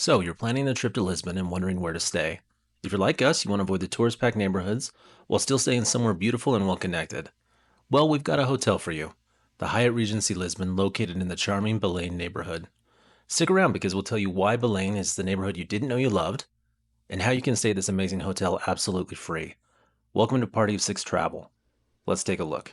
So, you're planning a trip to Lisbon and wondering where to stay. If you're like us, you want to avoid the tourist packed neighborhoods while still staying somewhere beautiful and well connected. Well, we've got a hotel for you, the Hyatt Regency Lisbon, located in the charming Belém neighborhood. Stick around because we'll tell you why Belém is the neighborhood you didn't know you loved and how you can stay at this amazing hotel absolutely free. Welcome to Party of Six Travel. Let's take a look.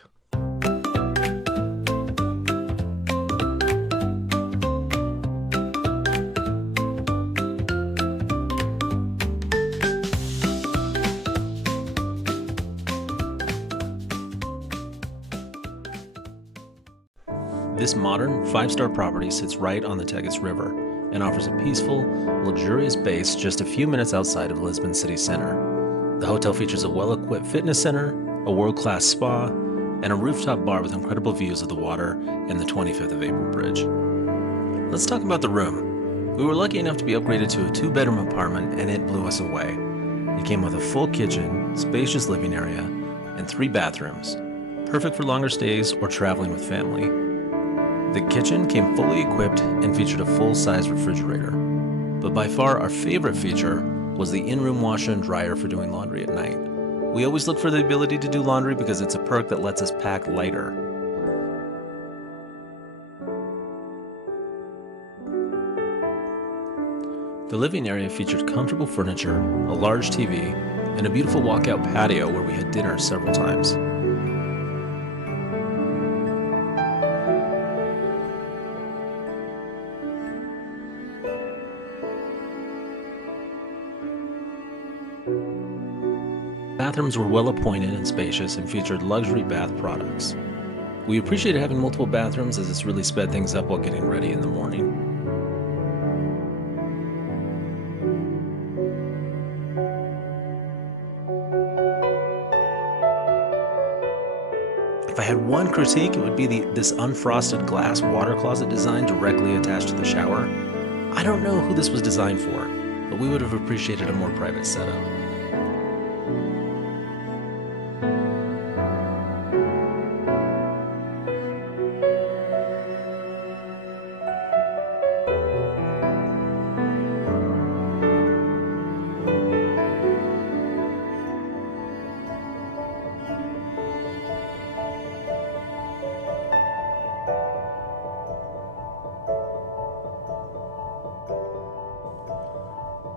This modern, five-star property sits right on the Tagus River and offers a peaceful, luxurious base just a few minutes outside of Lisbon city center. The hotel features a well-equipped fitness center, a world-class spa, and a rooftop bar with incredible views of the water and the 25th of April Bridge. Let's talk about the room. We were lucky enough to be upgraded to a two-bedroom apartment, and it blew us away. It came with a full kitchen, spacious living area, and 3 bathrooms, perfect for longer stays or traveling with family. The kitchen came fully equipped and featured a full-size refrigerator. But by far our favorite feature was the in-room washer and dryer for doing laundry at night. We always look for the ability to do laundry because it's a perk that lets us pack lighter. The living area featured comfortable furniture, a large TV, and a beautiful walkout patio where we had dinner several times. Bathrooms were well appointed and spacious and featured luxury bath products. We appreciated having multiple bathrooms as this really sped things up while getting ready in the morning. If I had one critique, it would be this unfrosted glass water closet design directly attached to the shower. I don't know who this was designed for, but we would have appreciated a more private setup.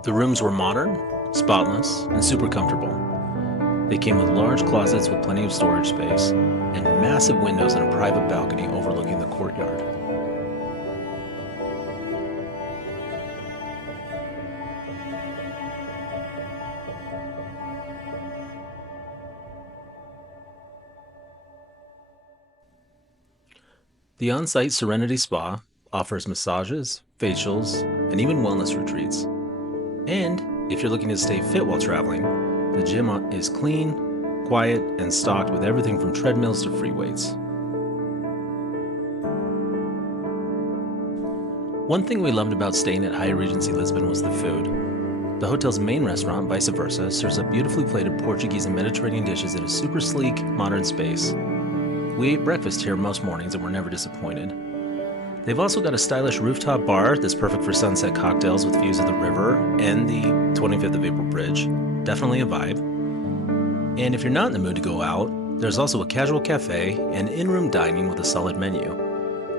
The rooms were modern, spotless, and super comfortable. They came with large closets with plenty of storage space, and massive windows and a private balcony overlooking the courtyard. The on-site Serenity Spa offers massages, facials, and even wellness retreats. And if you're looking to stay fit while traveling, the gym is clean, quiet, and stocked with everything from treadmills to free weights. One thing we loved about staying at Hyatt Regency Lisbon was the food. The hotel's main restaurant, Vice Versa, serves up beautifully plated Portuguese and Mediterranean dishes in a super sleek, modern space. We ate breakfast here most mornings and were never disappointed. They've also got a stylish rooftop bar that's perfect for sunset cocktails with views of the river and the 25th of April Bridge. Definitely a vibe. And if you're not in the mood to go out, there's also a casual cafe and in-room dining with a solid menu.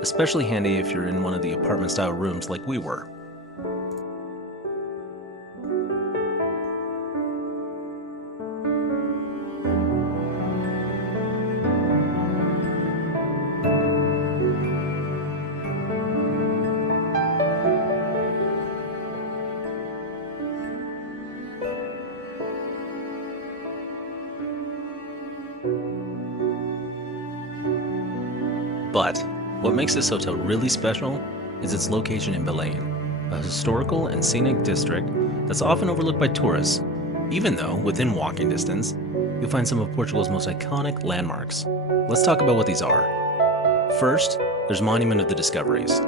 Especially handy if you're in one of the apartment-style rooms like we were. But what makes this hotel really special is its location in Belém, a historical and scenic district that's often overlooked by tourists, even though, within walking distance, you'll find some of Portugal's most iconic landmarks. Let's talk about what these are. First, there's Monument of the Discoveries.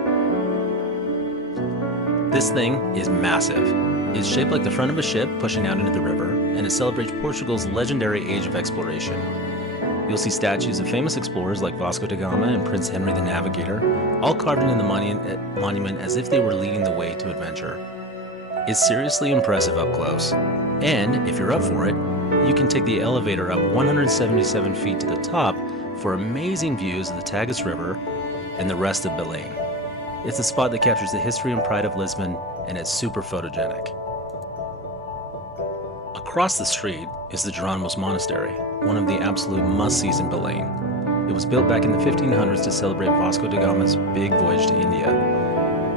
This thing is massive. It's shaped like the front of a ship pushing out into the river, and it celebrates Portugal's legendary age of exploration. You'll see statues of famous explorers like Vasco da Gama and Prince Henry the Navigator, all carved into the monument as if they were leading the way to adventure. It's seriously impressive up close. And if you're up for it, you can take the elevator up 177 feet to the top for amazing views of the Tagus River and the rest of Belém. It's a spot that captures the history and pride of Lisbon, and it's super photogenic. Across the street is the Jerónimos Monastery, one of the absolute must-sees in Belém. It was built back in the 1500s to celebrate Vasco da Gama's big voyage to India.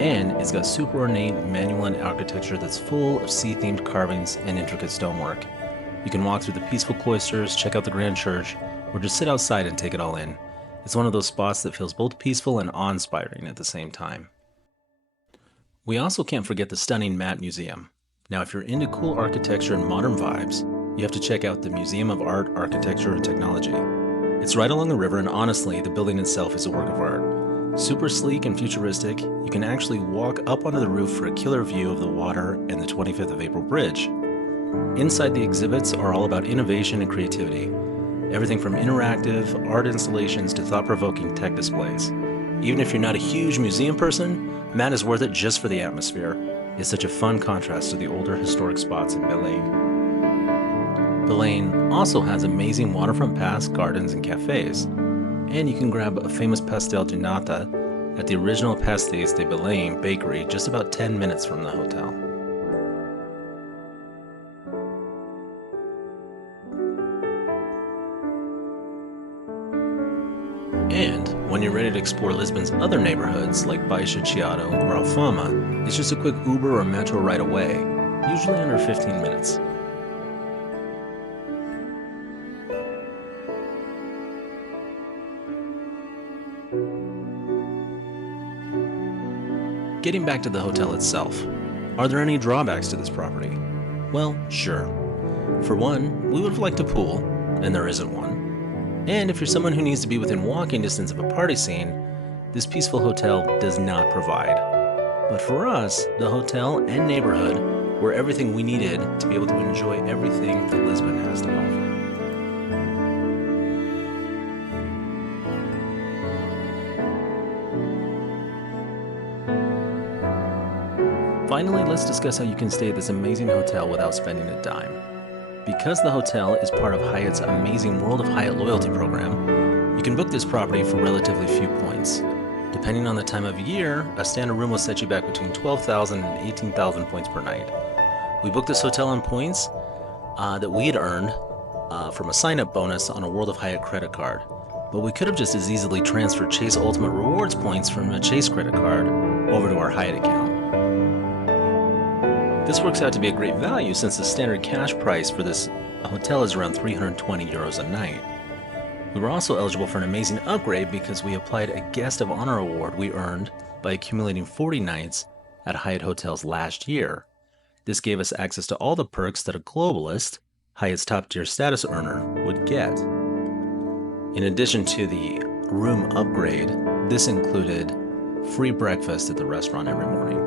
And it's got super ornate Manueline architecture that's full of sea-themed carvings and intricate stonework. You can walk through the peaceful cloisters, check out the grand church, or just sit outside and take it all in. It's one of those spots that feels both peaceful and awe-inspiring at the same time. We also can't forget the stunning MAAT Museum. Now, if you're into cool architecture and modern vibes, you have to check out the Museum of Art, Architecture, and Technology. It's right along the river, and honestly, the building itself is a work of art. Super sleek and futuristic, you can actually walk up onto the roof for a killer view of the water and the 25th of April Bridge. Inside, the exhibits are all about innovation and creativity. Everything from interactive art installations to thought-provoking tech displays. Even if you're not a huge museum person, MAAT is worth it just for the atmosphere. It's such a fun contrast to the older historic spots in Belém. Belém also has amazing waterfront paths, gardens, and cafes. And you can grab a famous pastel de nata at the original Pastéis de Belém bakery just about 10 minutes from the hotel. And when you're ready to explore Lisbon's other neighborhoods like Baixa Chiado or Alfama, it's just a quick Uber or metro ride away, usually under 15 minutes. Getting back to the hotel itself, are there any drawbacks to this property? Well, sure. For one, we would have liked a pool, and there isn't one. And if you're someone who needs to be within walking distance of a party scene, this peaceful hotel does not provide. But for us, the hotel and neighborhood were everything we needed to be able to enjoy everything that Lisbon has to offer. Finally, let's discuss how you can stay at this amazing hotel without spending a dime. Because the hotel is part of Hyatt's amazing World of Hyatt loyalty program, you can book this property for relatively few points. Depending on the time of year, a standard room will set you back between 12,000 and 18,000 points per night. We booked this hotel on points that we had earned from a sign-up bonus on a World of Hyatt credit card. But we could have just as easily transferred Chase Ultimate Rewards points from a Chase credit card over to our Hyatt account. This works out to be a great value since the standard cash price for this hotel is around 320 euros a night. We were also eligible for an amazing upgrade because we applied a Guest of Honor award we earned by accumulating 40 nights at Hyatt hotels last year. This gave us access to all the perks that a globalist, Hyatt's top-tier status earner, would get. In addition to the room upgrade, this included free breakfast at the restaurant every morning.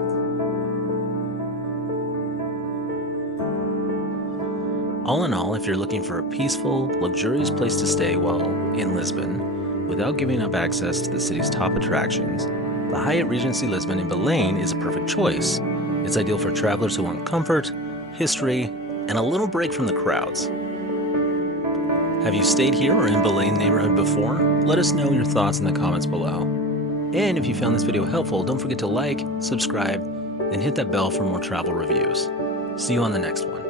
All in all, if you're looking for a peaceful, luxurious place to stay while in Lisbon, without giving up access to the city's top attractions, the Hyatt Regency Lisbon in Belém is a perfect choice. It's ideal for travelers who want comfort, history, and a little break from the crowds. Have you stayed here or in Belém neighborhood before? Let us know your thoughts in the comments below. And if you found this video helpful, don't forget to like, subscribe, and hit that bell for more travel reviews. See you on the next one.